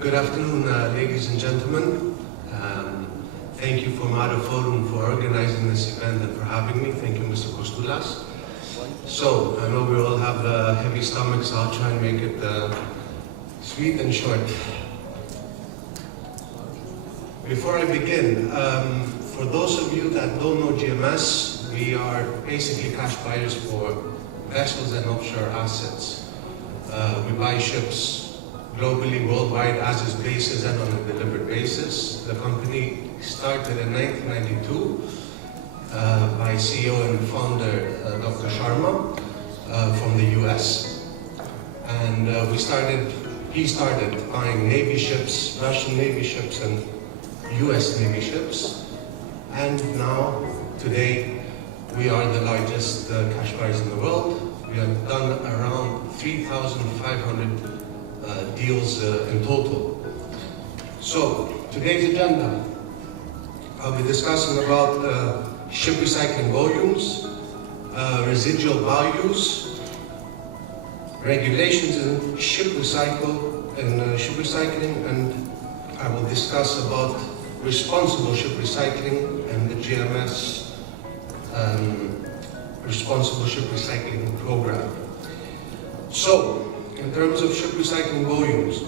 Good afternoon, ladies and gentlemen. Thank you for Mare Forum for organizing this event and for having me. Thank you, Mr. Kostoulas. So, I know we all have heavy stomachs, so I'll try and make it sweet and short. Before I begin, for those of you that don't know GMS, we are basically cash buyers for vessels and offshore assets. We buy ships globally, worldwide, as is basis and on a delivered basis. The company started in 1992 by CEO and founder Dr. Sharma from the US. And he started buying Navy ships, Russian Navy ships and US Navy ships. And now, today, we are the largest cash buyers in the world. We have done around 3,500 deals in total. So, today's agenda, I'll be discussing about ship recycling volumes, residual values, regulations in ship recycling, and I will discuss about responsible ship recycling and the GMS responsible ship recycling program. So, in terms of ship recycling volumes,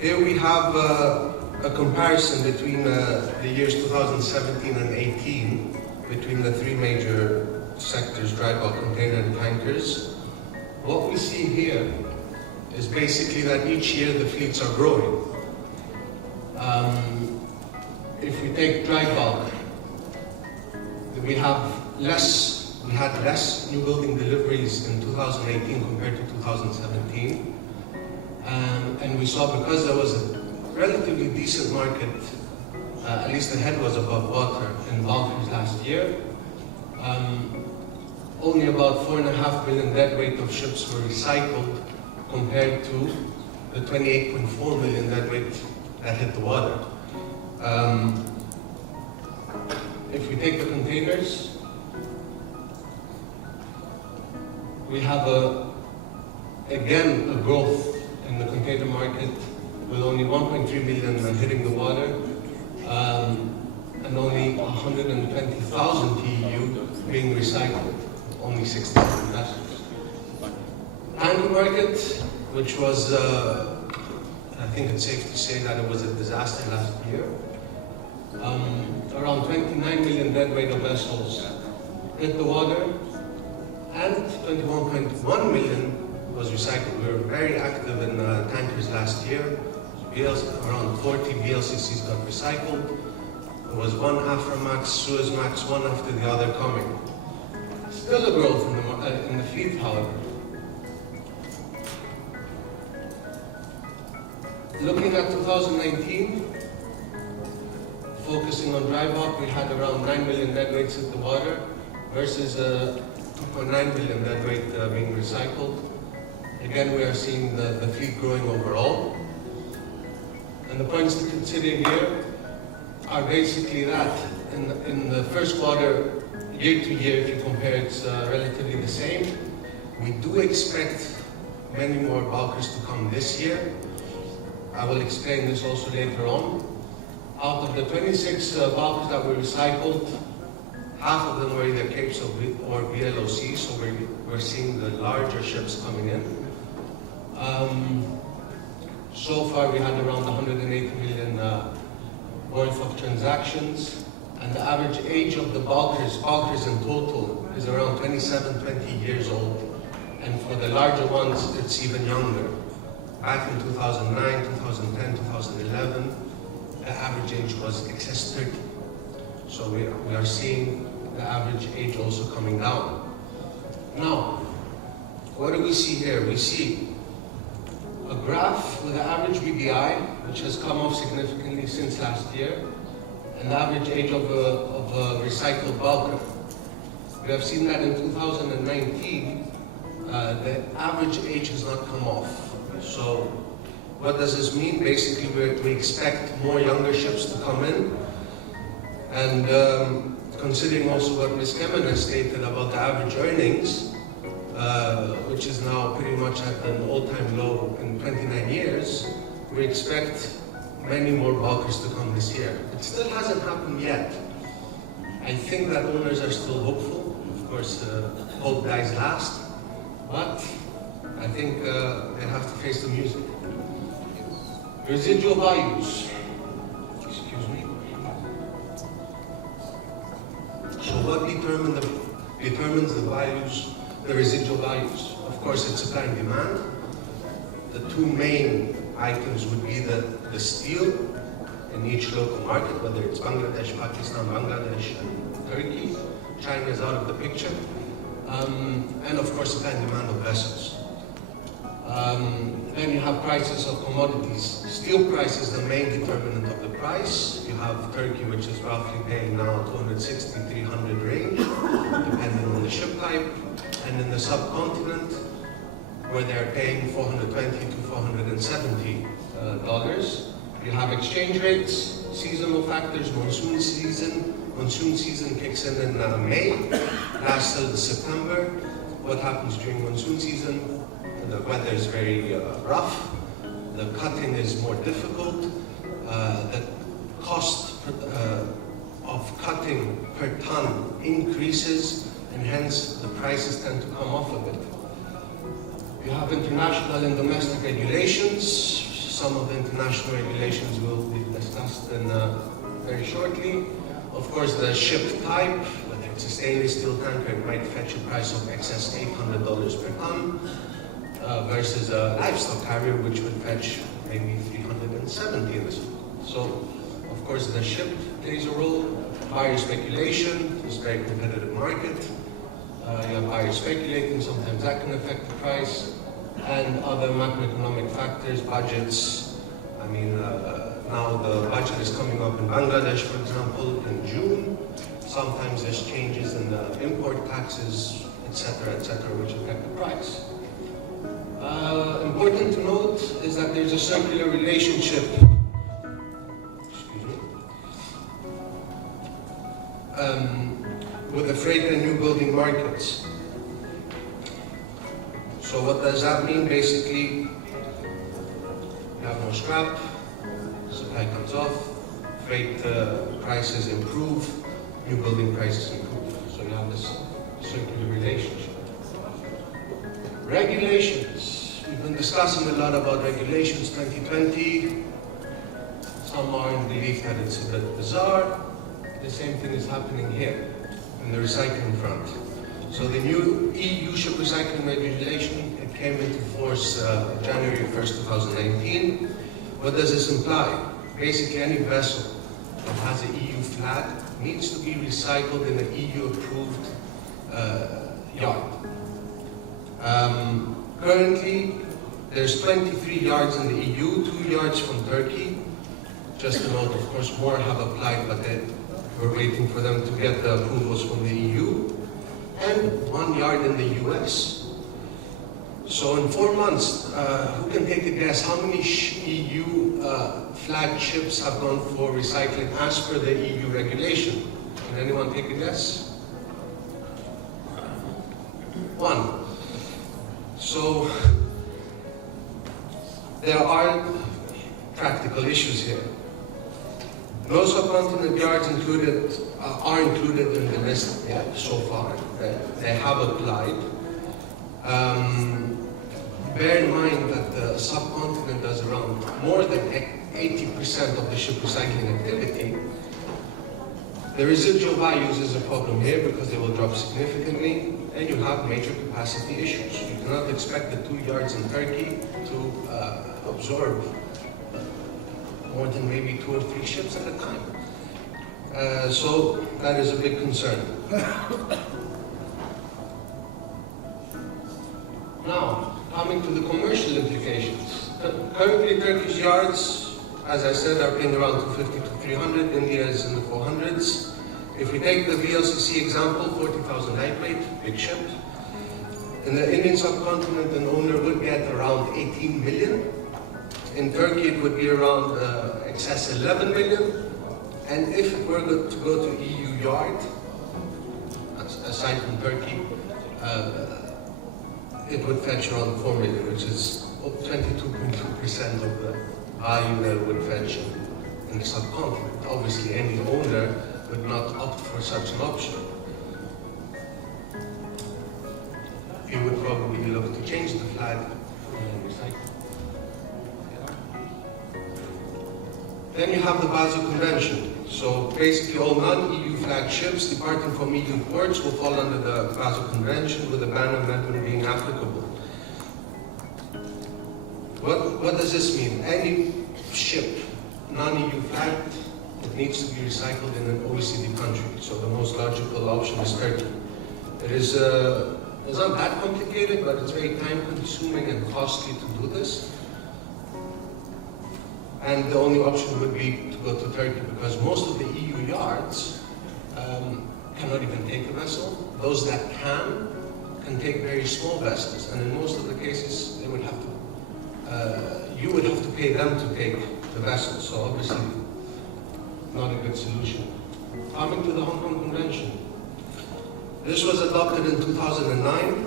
here we have a comparison between the years 2017 and 18 between the three major sectors, dry bulk, container, and tankers. What we see here is basically that each year the fleets are growing. If we take dry bulk, we had less new building deliveries in 2018 compared to 2017. And we saw, because there was a relatively decent market, at least the head was above water in bulkers last year, only about 4.5 million deadweight of ships were recycled compared to the 28.4 million deadweight that hit the water. If we take the containers, we have again a growth in the container market with only 1.3 million hitting the water and only 120,000 TEU being recycled, only 6,000 vessels. Tanker market, which was, I think it's safe to say that it was a disaster last year. Around 29 million deadweight of vessels hit the water, and 21.1 million was recycled. We were very active in tankers last year. Around 40 VLCCs got recycled. There was one Aframax, Suezmax, one after the other coming. Still a growth in the fleet, however. Looking at 2019, focusing on dry bulk, we had around 9 million deadweights hit the water versus 2.9 million deadweight being recycled. Again, we are seeing the fleet growing overall. And the points to consider here are basically that in the first quarter, year to year, if you compare, it's relatively the same. We do expect many more bulkers to come this year. I will explain this also later on. Out of the 26 bulkers that were recycled, half of them were either Capes or VLOC, so we're seeing the larger ships coming in. So far we had around 180 million worth of transactions, and the average age of the bulkers in total is around 27, 20 years old. And for the larger ones, it's even younger. Back in 2009, 2010, 2011, the average age was excess 30. So we are seeing the average age also coming down. Now, what do we see here? We see a graph with the average BBI, which has come off significantly since last year, and the average age of a recycled bulker. We have seen that in 2019, the average age has not come off. So what does this mean? Basically, we expect more younger ships to come in, and considering also what Ms. Kemen has stated about the average earnings, which is now pretty much at an all-time low in 29 years, we expect many more bulkers to come this year. It still hasn't happened yet. I think that owners are still hopeful. Of course, hope dies last, but I think they have to face the music. Residual values. Excuse me. So what determines the values, the residual values? Of course, it's supply and demand. The two main items would be the steel in each local market, whether it's Bangladesh, Pakistan, Bangladesh, and Turkey. China is out of the picture. And of course, supply and demand of vessels. Then you have prices of commodities. Steel price is the main determinant of the price. You have Turkey, which is roughly paying now 260, 300 range, depending on the ship type. And in the subcontinent, where they're paying $420 to $470. You have exchange rates, seasonal factors, monsoon season. Monsoon season kicks in May, lasts till September. What happens during monsoon season? The weather is very rough. The cutting is more difficult. The cost of cutting per ton increases, and hence the prices tend to come off a bit. You have international and domestic regulations. Some of the international regulations will be discussed very shortly. Of course, the ship type, whether it's a stainless steel tanker, it might fetch a price of excess $800 per ton, versus a livestock carrier, which would fetch maybe $370 in this. So, of course, the ship plays a role. Buyer speculation, it's a very competitive market. You have buyers speculating, sometimes that can affect the price. And other macroeconomic factors, budgets. I mean, now the budget is coming up in Bangladesh, for example, in June. Sometimes there's changes in the import taxes, etc., which affect the price. Important to note is that there's a circular relationship with the freight and new building markets. So what does that mean? Basically, you have no scrap, supply comes off, freight prices improve, new building prices improve. So you have this circular relationship. Regulations. We've been discussing a lot about regulations 2020. Some are in belief that it's a bit bizarre. The same thing is happening here in the recycling front. So the new EU ship recycling regulation, it came into force January 1st, 2019. What does this imply? Basically, any vessel that has an EU flag needs to be recycled in an EU-approved yard. Currently, there's 23 yards in the EU, 2 yards from Turkey. Just to note, of course, more have applied, but we're waiting for them to get the approvals from the EU. And 1 yard in the US. So in 4 months, who can take a guess how many EU flagged ships have gone for recycling as per the EU regulation? Can anyone take a guess? 1. So there are practical issues here. No subcontinent yards are included in the list yet so far. They have applied. Bear in mind that the subcontinent does around more than 80% of the ship recycling activity. The residual values is a problem here because they will drop significantly, and you have major capacity issues. You cannot expect the 2 yards in Turkey to absorb more than maybe 2 or 3 ships at a time. So that is a big concern. Now, coming to the commercial implications. Currently, Turkish yards, as I said, are paying around 250 to 300. India is in the 400s. If we take the VLCC example, 40,000 lightweight, big ship. In the Indian subcontinent, an owner would get around 18 million. In Turkey, it would be around excess 11 million. And if it were to go to EU yard, aside from Turkey, it would fetch around 4 million, which is 22.2% of the value that it would fetch in the subcontinent. Obviously, any owner would not opt for such an option. He would probably look to change the flag and recycle. Then you have the Basel Convention. So basically all non-EU flagged ships departing from EU ports will fall under the Basel Convention, with the ban amendment being applicable. What does this mean? Any ship, non-EU flagged, it needs to be recycled in an OECD country. So the most logical option is Turkey. It's not that complicated, but it's very time-consuming and costly to do this. And the only option would be to go to Turkey, because most of the EU yards cannot even take a vessel. Those that can take very small vessels, and in most of the cases, they would have to, you would have to pay them to take the vessel. So obviously, not a good solution. Coming to the Hong Kong Convention. This was adopted in 2009.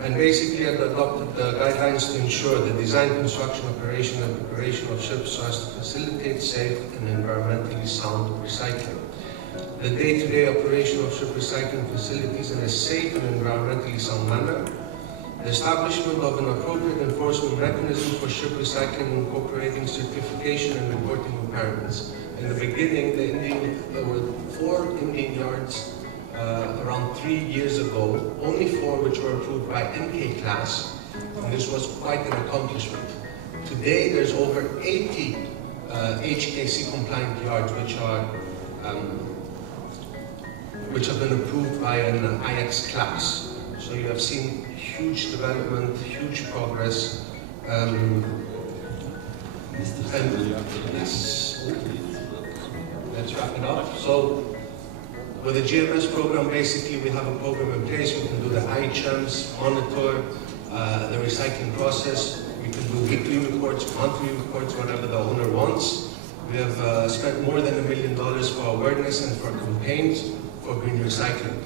And basically it adopted the guidelines to ensure the design, construction, operation, and preparation of ships so as to facilitate safe and environmentally sound recycling. The day-to-day operation of ship recycling facilities in a safe and environmentally sound manner. The establishment of an appropriate enforcement mechanism for ship recycling, incorporating certification and reporting requirements. In the beginning, there were 4 Indian yards around 3 years ago, only 4 which were approved by MK class, and this was quite an accomplishment. Today there's over 80 HKC compliant yards which have been approved by an IX class. So you have seen huge development, huge progress. Yes, let's wrap it up. So, with the GMS program, basically we have a program in place. We can do the IHMs, monitor the recycling process. We can do weekly reports, monthly reports, whatever the owner wants. We have spent more than $1 million for awareness and for campaigns for green recycling.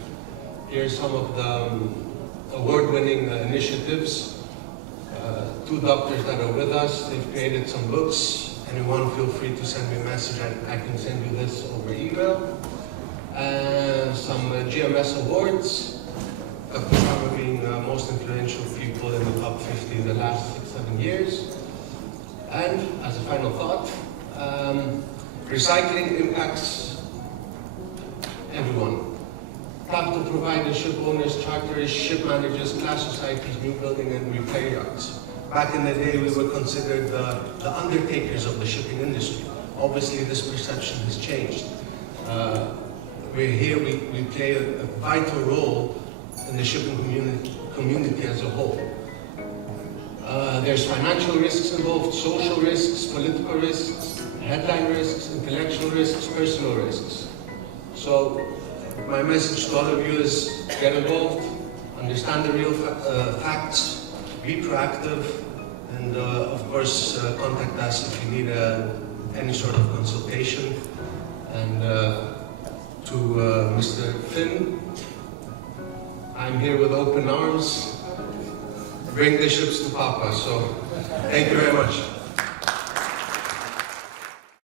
Here's some of the award-winning initiatives. 2 doctors that are with us, they've created some books. Anyone feel free to send me a message. I can send you this over email. Some GMS awards, Dr. being the most influential people in the top 50 in the last 6-7 years. And as a final thought, recycling impacts everyone. Capital providers, ship owners, charterers, ship managers, class societies, new building and repair yards. Back in the day, we were considered the undertakers of the shipping industry. Obviously, this perception has changed. We're here, we play a vital role in the shipping community as a whole. There's financial risks involved, social risks, political risks, headline risks, intellectual risks, personal risks. So my message to all of you is get involved, understand the real facts, be proactive, and of course contact us if you need any sort of consultation. And to Mr. Finn, I'm here with open arms. Bring the ships to Papa. So thank you very much.